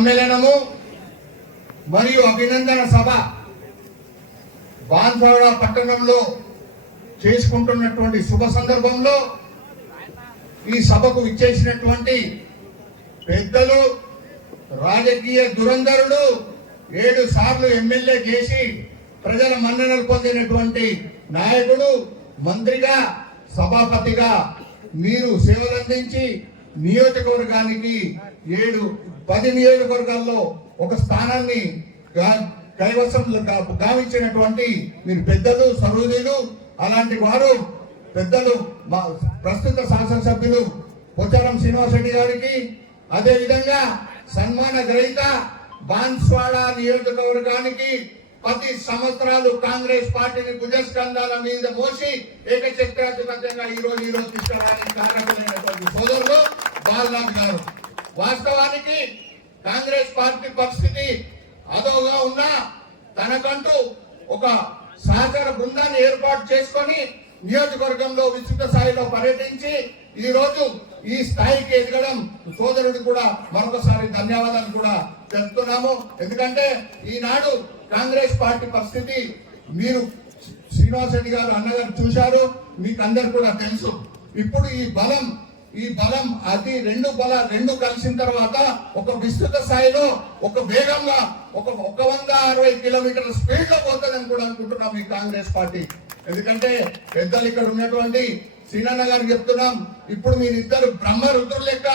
సమ్మేళనము మరియు అభినందన సభ బాన్సవాడ పట్టణంలో చేసుకుంటున్నటువంటి శుభ సందర్భంలో ఈ సభకు ఇచ్చేసినటువంటి పెద్దలు రాజకీయ దురంధరుడు ఏడు సార్లు ఎమ్మెల్యే చేసి ప్రజల మన్ననలు పొందినటువంటి నాయకుడు మంత్రిగా సభాపతిగా మీరు సేవలందించి నియోజకవర్గానికి ఏడు పది నియోజకవర్గాల్లో ఒక స్థానాన్ని కైవసం గావించినటువంటి మీరు పెద్దలు సరోజులు అలాంటి వారు పెద్దలు మా ప్రస్తుత శాసనసభ్యులు పోచారం శ్రీనివాసరెడ్డి గారికి అదేవిధంగా సన్మాన గ్రహీత బాన్స్వాడ నియోజకవర్గానికి పది సంవత్సరాలు కాంగ్రెస్ పార్టీని భుజస్కంధాల మీద మోసి ఏకచక్రాధిపత్యంగా ఈ రోజు ఈ రోజు తీసుకురావడానికి కారణమైనటువంటి సోదరులు బాలరాజ్ గారు. వాస్తవానికి కాంగ్రెస్ పార్టీ పరిస్థితి అదోగా ఉన్నా తనకంటూ ఒక సహకార బృందాన్ని ఏర్పాటు చేసుకొని నియోజకవర్గంలో విస్తృత స్థాయిలో పర్యటించి ఈ రోజు ఈ స్థాయికి ఎదగడం సోదరుడు కూడా మరొకసారి ధన్యవాదాలు కూడా తెలుపుతున్నాము. ఎందుకంటే ఈనాడు కాంగ్రెస్ పార్టీ పరిస్థితి మీరు శ్రీనివాస్ రెడ్డి గారు అన్నగారు చూశారు మీకు అందరు కూడా తెలుసు. ఇప్పుడు ఈ బలం ఈ బలం అది రెండు బల రెండు కలిసిన తర్వాత ఒక విస్తృత స్థాయిలో ఒక వేగంగా ఒక ఒక వంద అరవై కిలోమీటర్ల స్పీడ్లో పోతుందని కూడా అనుకుంటున్నాం ఈ కాంగ్రెస్ పార్టీ. ఎందుకంటే పెద్దలు ఇక్కడ ఉన్నటువంటి శ్రీనాన్న గారు చెప్తున్నాం ఇప్పుడు మీరు ఇద్దరు బ్రహ్మ రుద్రులు లెక్క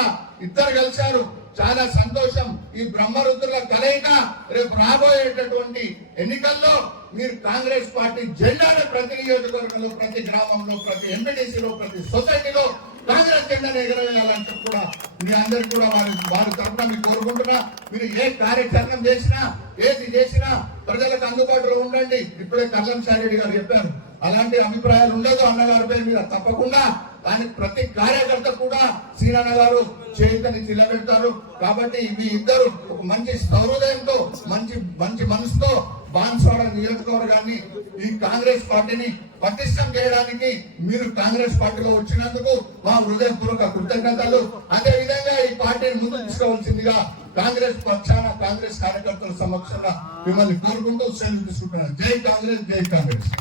ఇద్దరు కలిశారు. చాలా సంతోషం. ఈ బ్రహ్మరుద్రుల కలయిక రేపు రాబోయేటటువంటి ఎన్నికల్లో మీరు కాంగ్రెస్ పార్టీ జెండాను ప్రతి నియోజకవర్గంలో ప్రతి గ్రామంలో ప్రతి ఎంపీటీసీలో ప్రతి సొసైటీలో కాంగ్రెస్ జెండాను ఎగరవేయాలంటే కూడా మీ అందరికి కూడా వారి వారి తరఫున మీకు కోరుకుంటున్నా. మీరు ఏ కార్యక్రమం చేసినా ఏది చేసినా ప్రజలకు అందుబాటులో ఉండండి. ఇప్పుడే కల్లం సారెడ్డి గారు చెప్పారు. అలాంటి అభిప్రాయాలు ఉండదు అన్నగారి పేరు మీద తప్పకుండా దానికి ప్రతి కార్యకర్త కూడా శ్రీనాన్న గారు చేతని నిలబెడతారు. కాబట్టి మీ ఇద్దరు ఒక మంచి సౌహృదయంతో మంచి మంచి మనసుతో బాన్స్వాడ నియోజకవర్గాన్ని ఈ కాంగ్రెస్ పార్టీని పటిష్టం చేయడానికి మీరు కాంగ్రెస్ పార్టీలో వచ్చినందుకు మా హృదయపూర్వక కృతజ్ఞతలు. అదే విధంగా ఈ పార్టీని ముందు తీసుకోవాల్సిందిగా కాంగ్రెస్ పక్షాన కాంగ్రెస్ కార్యకర్తల సమక్షంగా మిమ్మల్ని కోరుకుంటూ సెలవు తీసుకుంటున్నాను. జై కాంగ్రెస్ జై కాంగ్రెస్.